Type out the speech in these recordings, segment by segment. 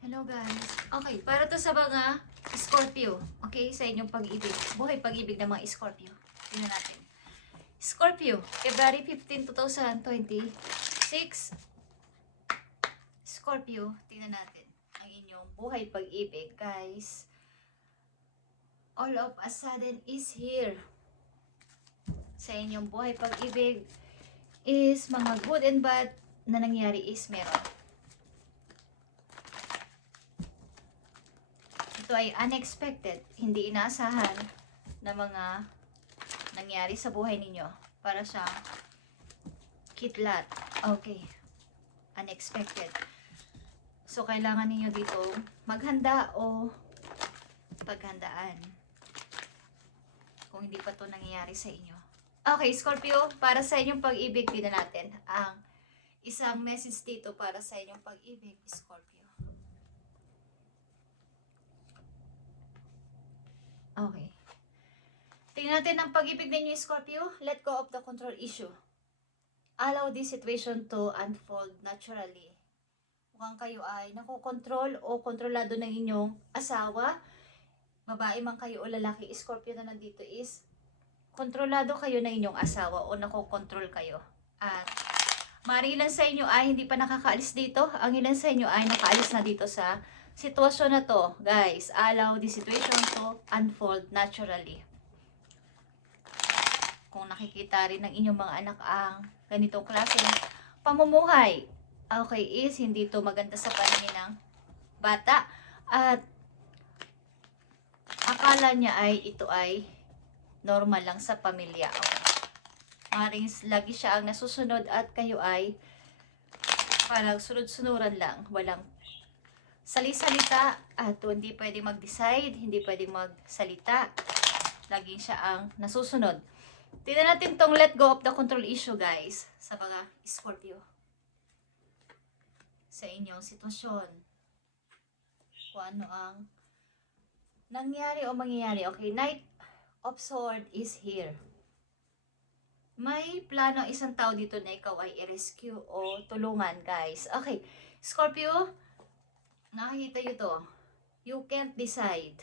Hello guys. Okay, para to sa mga Scorpio. Okay, sa inyong pag-ibig. Buhay pag-ibig ng mga Scorpio. Tingnan natin. Scorpio, February 15, 2026. Scorpio, tingnan natin ang inyong buhay pag-ibig, guys. All of a sudden is here. Sa inyong buhay pag-ibig is mga good and bad na nangyari is meron. Ito ay unexpected, hindi inaasahan na mga nangyari sa buhay ninyo. Para sa kidlat. Okay. Unexpected. So, kailangan ninyo dito maghanda o paghandaan. Kung hindi pa to nangyayari sa inyo. Okay, Scorpio, para sa inyong pag-ibig, tingnan natin ang isang message dito para sa inyong pag-ibig, Scorpio. Okay. Tingnan natin ang pag-ibig ninyo, Scorpio. Let go of the control issue. Allow this situation to unfold naturally. Mukhang kayo ay nakokontrol o kontrolado ng inyong asawa. Babae man kayo o lalaki, Scorpio na nandito is kontrolado kayo ng inyong asawa o nakokontrol kayo. At maaaring ilan sa inyo ay hindi pa nakakaalis dito. Ang ilan sa inyo ay nakaalis na dito sa sitwasyon na to. Guys, allow this situation to unfold naturally. Kung nakikita rin ng inyong mga anak ang ganitong klase ng pamumuhay, okay, is hindi to maganda sa paningin ng bata. At akala niya ay ito ay normal lang sa pamilya. Maring lagi siya ang nasusunod at kayo ay parang sunod-sunuran lang. Walang sali-salita at hindi pwedeng mag-decide, hindi pwedeng magsalita. Laging siya ang nasusunod. Tingnan natin tong let go of the control issue, guys, sa mga Scorpio. Sa inyong sitwasyon. Kung ano ang nangyari o mangyayari. Okay, Knight of Swords is here. May plano ang isang tao dito na ikaw ay i-rescue o tulungan, guys. Okay, Scorpio, nakikita nyo to. You can't decide.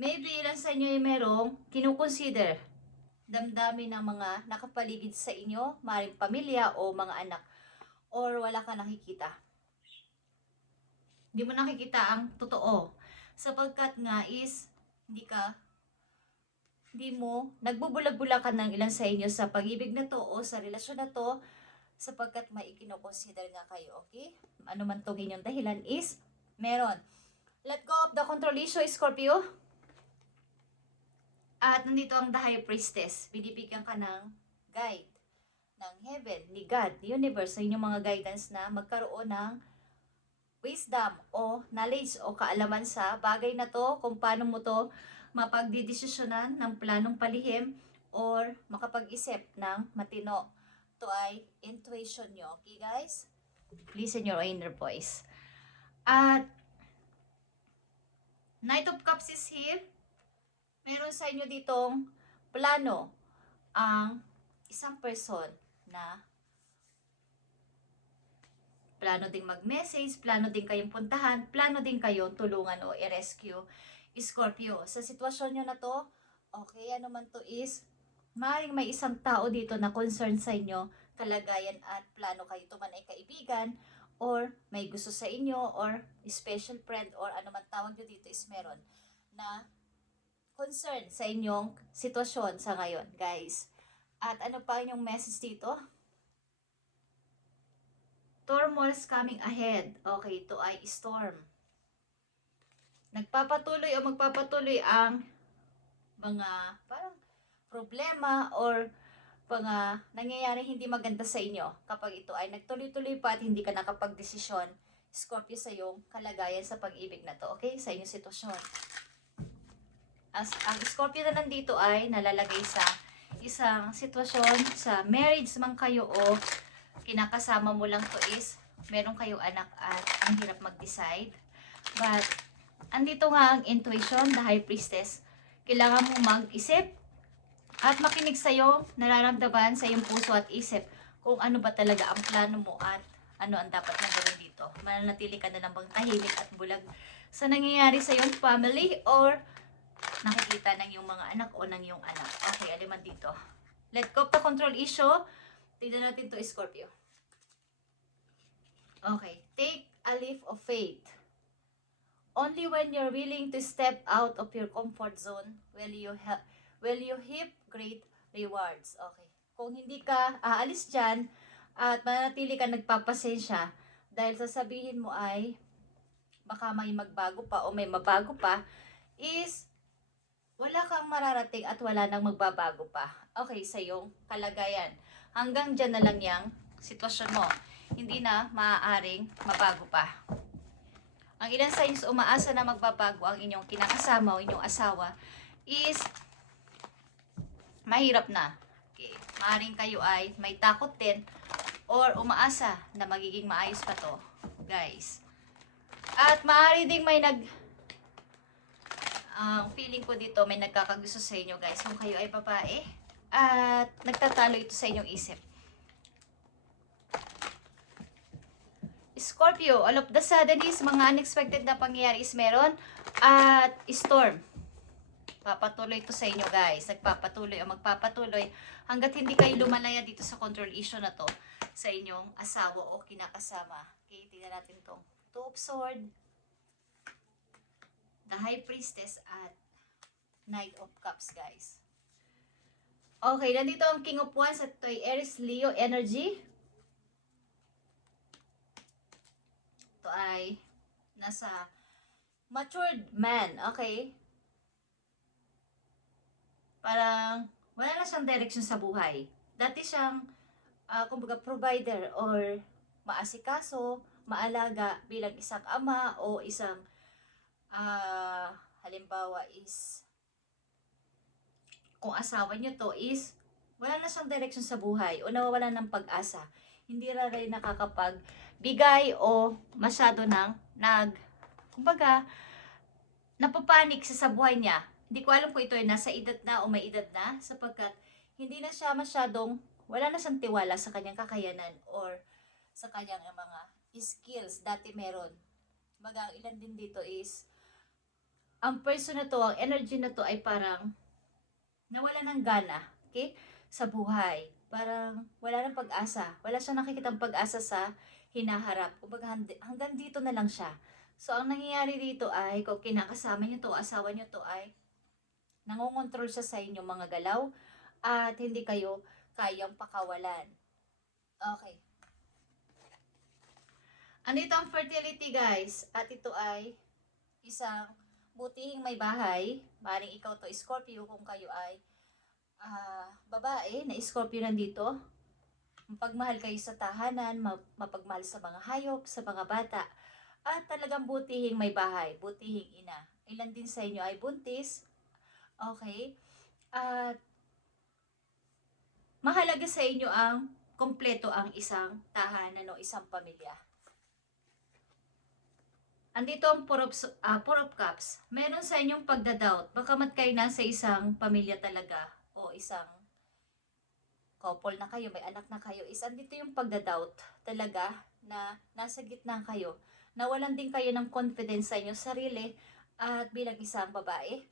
Maybe ilan sa inyo ay merong kinukonsider damdamin ng mga nakapaligid sa inyo, maring pamilya o mga anak, or wala ka nakikita. Hindi mo nakikita ang totoo. Sapagkat nga is, hindi mo nagbubulag-bulakan ng ilan sa inyo sa pag-ibig na to o sa relasyon na to, sapagkat may ikinoconsider nga kayo, okay? Ano man itong inyong dahilan is, meron. Let go of the control issue, Scorpio. At nandito ang the High Priestess. Binibigyan ka ng guide ng heaven, ni God, the universe, sa inyong mga guidance na magkaroon ng wisdom o knowledge o kaalaman sa bagay na to, kung paano mo to mapagdidesisyonan ng planong palihim or makapag-isip ng matino. Ito ay intuition nyo. Okay, guys? Listen your inner voice. At Knight of Cups is here. Meron sa inyo ditong plano ang isang person na plano ding mag-message, plano din kayong puntahan, plano din kayong tulungan o i-rescue, Scorpio. Sa sitwasyon nyo na to, okay, ano man to is, maaaring may isang tao dito na concern sa inyo, kalagayan at plano kayo. Ito man ay kaibigan, or may gusto sa inyo, or special friend, or ano man tawag nyo dito is meron na concern sa inyong sitwasyon sa ngayon, guys. At ano pa inyong message dito? Turmoil's coming ahead. Okay, ito ay storm. Nagpapatuloy o magpapatuloy ang mga parang problema or mga nangyayari hindi maganda sa inyo kapag ito ay nagtuloy-tuloy pa at hindi ka nakapag-desisyon, Scorpio, sa iyong kalagayan sa pag-ibig na to, okay? Sa inyong sitwasyon. Ang Scorpio na nandito ay nalalagay sa isang sitwasyon sa marriage man kayo o kinakasama mo lang to is meron kayong anak at ang hirap mag-decide. But andito nga ang intuition, the High Priestess. Kailangan mo mag-isip at makinig sa iyong nararamdaman sa iyong puso at isip kung ano ba talaga ang plano mo at ano ang dapat mong gawin dito. to. Mananatili ka na lang bang tahimik at bulag sa nangyayari sa iyong family or nakikita ng iyong mga anak o ng iyong anak. Okay, aliman dito. Let go of the control issue. Tignan natin to, Scorpio. Okay, take a leap of faith. Only when you're willing to step out of your comfort zone will you reap great rewards. Okay. Kung hindi ka aalis dyan at manatili ka nagpapasensya dahil sasabihin mo ay baka may magbago pa o may mabago pa, is wala kang mararating at wala nang magbabago pa. Okay, sa iyong kalagayan. Hanggang dyan na lang yung sitwasyon mo. Hindi na maaaring mabago pa. Ang ilan sa inyo umaasa na magbabago ang inyong kinakasama o inyong asawa is mahirap na. Okay. Maaaring kayo ay may takot din or umaasa na magiging maayos pa to, guys. At maaari ding may feeling ko dito may nagkakagusto sa inyo, guys, kung kayo ay babae at nagtatalo ito sa inyong isip. Scorpio, all of the sudden is mga unexpected na pangyayari is meron at storm. Papatuloy ito sa inyo, guys. Nagpapatuloy o magpapatuloy hanggat hindi kayo lumalaya dito sa control issue na to sa inyong asawa o kinakasama. Okay, tingnan natin tong Two of Swords, the High Priestess at Knight of Cups, guys. Okay, nandito ang King of Wands at ito ay Aries Leo energy. Ito ay nasa matured man, okay? Parang wala na siyang direction sa buhay. Dati siyang, kumbaga, provider or maasikaso, maalaga bilang isang ama o isang, halimbawa is, kung asawa niyo to is, wala na siyang direction sa buhay o nawawala ng pag-asa. Hindi na rin nakakapagbigay o masyado kumbaga, napapanik siya sa buhay niya. Hindi ko alam kung ito ay nasa edad na o may edad na sapagkat hindi na siya wala na siyang tiwala sa kanyang kakayanan or sa kanyang mga skills. Dati meron. Ang ilan din dito is, ang person na to, ang energy na to ay parang nawala ng gana, okay, sa buhay. Parang wala ng pag-asa. Wala siyang nakikitang pag-asa sa hinaharap. Kumbaga hanggang dito na lang siya. So, ang nangyayari dito ay, kung kinakasama niyo to, asawa niyo to ay, nangongontrol siya sa inyong mga galaw at hindi kayo kayang pakawalan. Okay. Andito ang fertility, guys. At ito ay isang butihing may bahay. Maring ikaw to, Scorpio, kung kayo ay babae na Scorpio nandito. Mapagmahal kayo sa tahanan, mapagmahal sa mga hayop, sa mga bata. At talagang butihing may bahay, butihing ina. Ilan din sa inyo ay buntis. Okay. At mahalaga sa inyo ang kompleto ang isang tahanan o isang pamilya. Andito ang four of Cups. Meron sa inyong pagdadoubt. Baka mat kayo nasa isang pamilya talaga o isang couple na kayo, may anak na kayo. Andito yung pagdadoubt talaga na nasa gitna kayo. Nawalan din kayo ng confidence sa inyong sarili at bilang isang babae,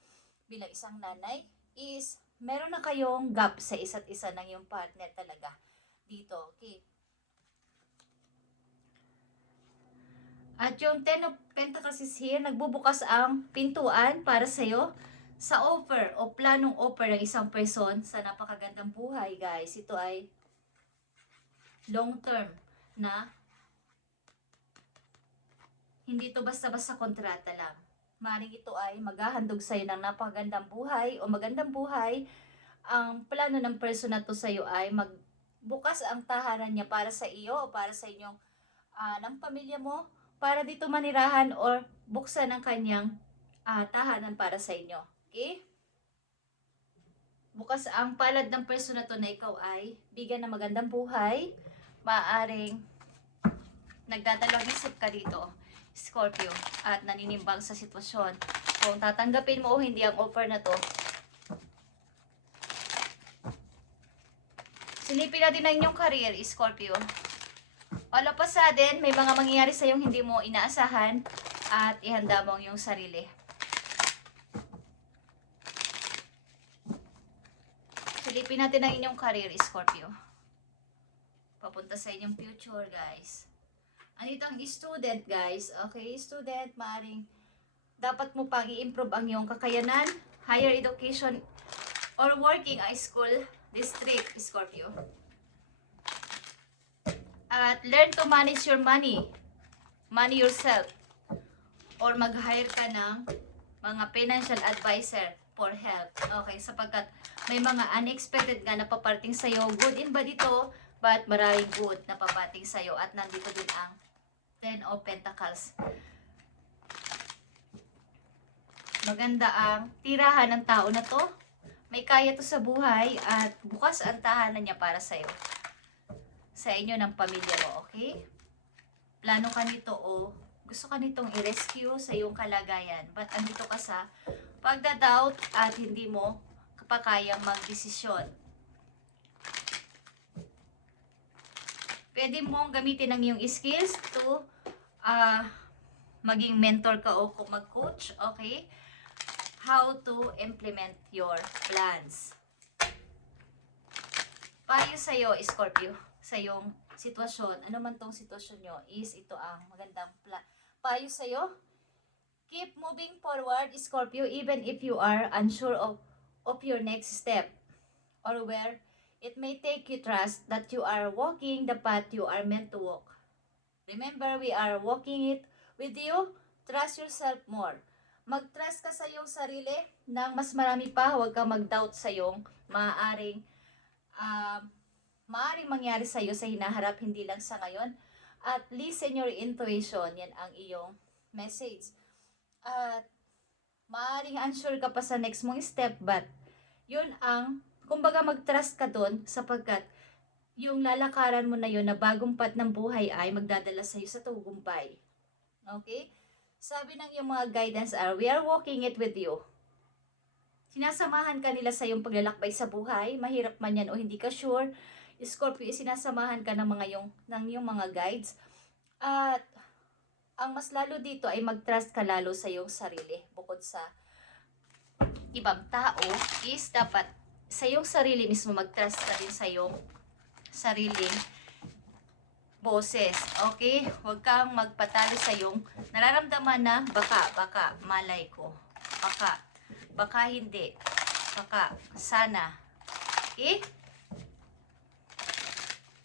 bilang isang nanay, is meron na kayong gap sa isa't isa ng yung partner talaga dito. Okay. At yung Ten of Pentacles is here, nagbubukas ang pintuan para sa'yo sa offer o planong offer ng isang person sa napakagandang buhay, guys. Ito ay long term na hindi ito basta-basta kontrata lang. Maring ito ay maghahandog sa'yo ng napakagandang buhay o magandang buhay. Ang plano ng person na to sa'yo ay magbukas ang tahanan niya para sa iyo o para sa inyong ng pamilya mo, para dito manirahan or buksan ang kanyang tahanan para sa inyo. Okay? Bukas ang palad ng person na to na ikaw ay bigyan ng magandang buhay. Maaring nagdadalawang isip ka dito, Scorpio, at naninimbang sa sitwasyon kung tatanggapin mo o hindi ang offer na to. Silipin natin ang inyong career, Scorpio. all of a sudden, may mga mangyayari sa hindi mo inaasahan at ihanda mo ang iyong sarili. Silipin natin ang inyong career, Scorpio. Papunta sa inyong future, guys. Andito ang student, guys. Okay, student, maaaring dapat mo pang i-improve ang iyong kakayanan, higher education, or working a school district, Scorpio. At learn to manage your money yourself, or mag-hire ka ng mga financial advisor for help. Okay, sapagkat may mga unexpected nga na paparating sa'yo. Good in ba dito? But maraming good na papating sa'yo. At nandito din ang 10 of Pentacles. Maganda ang tirahan ng tao na to. May kaya to sa buhay at bukas ang tahanan niya para sa'yo. Sa inyo ng pamilya mo, okay? Plano ka nito o gusto ka nitong i-rescue sa iyong kalagayan. But andito ka sa pagdadoubt at hindi mo kapakayang magdesisyon. Pwede mong gamitin ang iyong skills to maging mentor ka o mag-coach, okay? How to implement your plans. Payo sa'yo, Scorpio, sa iyong sitwasyon, ano man tong sitwasyon nyo, is ito ang magandang payo sa'yo. Keep moving forward, Scorpio, even if you are unsure of your next step or where it may take you. Trust that you are walking the path you are meant to walk. Remember, we are walking it with you. Trust yourself more. Mag-trust ka sa iyong sarili nang mas marami pa. Huwag kang mag-doubt sa iyong maaaring mangyari sa iyo sa hinaharap, hindi lang sa ngayon. At listen your intuition. Yan ang iyong message. At maaaring unsure ka pa sa next mong step, but yun ang, kumbaga mag-trust ka dun sapagkat yung lalakaran mo na yun na bagong path ng buhay ay magdadala sa iyo sa tagumpay. Okay? Sabi ng iyong mga guidance are, we are walking it with you. Sinasamahan ka nila sa iyong paglalakbay sa buhay, mahirap man yan o hindi ka sure. Scorpio, sinasamahan ka ng iyong mga guides. At ang mas lalo dito ay mag-trust ka lalo sa iyong sarili. Bukod sa ibang tao, is dapat sa iyong sarili mismo mag-trust ka din sa iyong sariling boses. Okay? Huwag kang magpatalo sa iyong nararamdaman na baka, malay ko. Baka hindi. Baka, sana. Okay?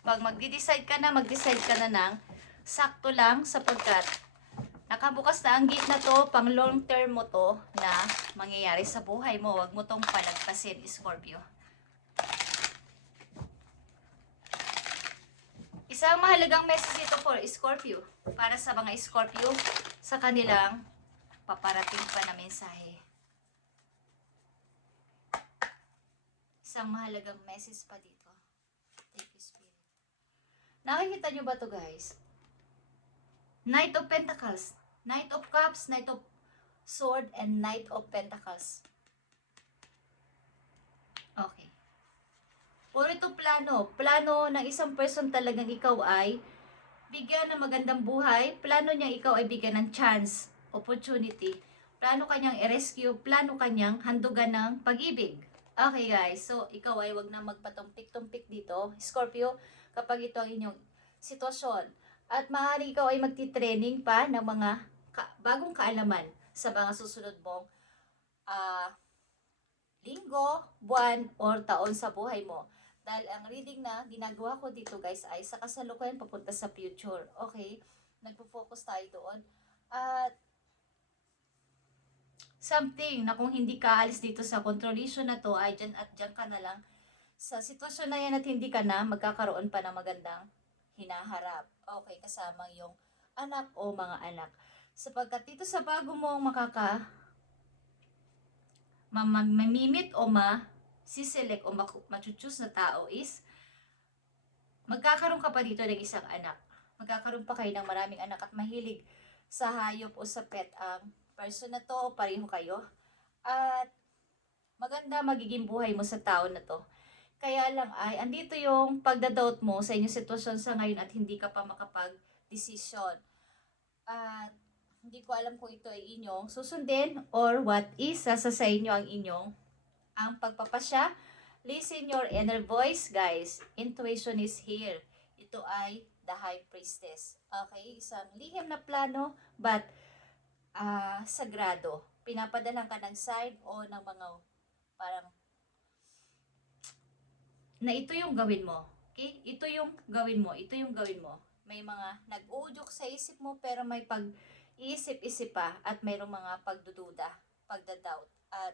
Pag mag-decide ka na ng sakto lang sapagkat nakabukas na ang gate na to, pang long term mo to na mangyayari sa buhay mo. Huwag mo tong palagpasin, Scorpio. Isang mahalagang message ito for Scorpio. Para sa mga Scorpio sa kanilang paparating pa na mensahe. Isang mahalagang message pa dito. Thank you, Spirit. Nakikita nyo ba to, guys? Knight of Pentacles, Knight of Cups, Knight of Sword, and Knight of Pentacles. Okay. Puro ito plano. Plano ng isang person talagang ikaw ay bigyan ng magandang buhay. Plano niya ikaw ay bigyan ng chance, opportunity. Plano kanyang i-rescue. Plano kanyang handugan ng pag-ibig. Okay, guys. So, ikaw ay wag na magpatumpik-tumpik dito, Scorpio, kapag ito ang inyong sitwasyon. At maaari ikaw ay magti-training pa ng mga bagong kaalaman sa mga susunod mong linggo, buwan, or taon sa buhay mo. Dahil ang reading na ginagawa ko dito, guys, ay sa kasalukuyan papunta sa future. Okay? Nagpo-focus tayo doon. At something na kung hindi ka alis dito sa controlation na to, ay dyan at dyan ka na lang sa sitwasyon na yan at hindi ka na magkakaroon pa ng magandang hinaharap. Okay, kasama yung anak o mga anak. Sapagkat dito sa bago mong mamimit o siselect o machuchoose na tao is magkakaroon ka pa dito ng isang anak. Magkakaroon pa kayo ng maraming anak at mahilig sa hayop o sa pet ang person na to, pareho kayo. At maganda magiging buhay mo sa tao na to. Kaya lang ay, andito yung pagdadoubt mo sa inyong sitwasyon sa ngayon at hindi ka pa makapag-desisyon. At hindi ko alam kung ito ay inyong susundin or what is sasa sa inyo ang pagpapasya. Listen your inner voice, guys. Intuition is here. Ito ay the High Priestess. Okay? Isang lihim na plano, but sagrado. Pinapadalan ka ng sign o ng mga parang na ito yung gawin mo. Okay? Ito yung gawin mo. Ito yung gawin mo. May mga nag-uudyok sa isip mo pero may pag-iisip-isip pa at mayroong mga pagdududa, pagdadoubt at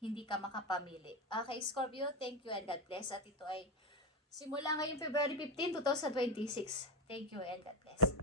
hindi ka makapamili. Okay, Scorpio, thank you and God bless. At ito ay simula ngayong February 15, 2026. Thank you and God bless.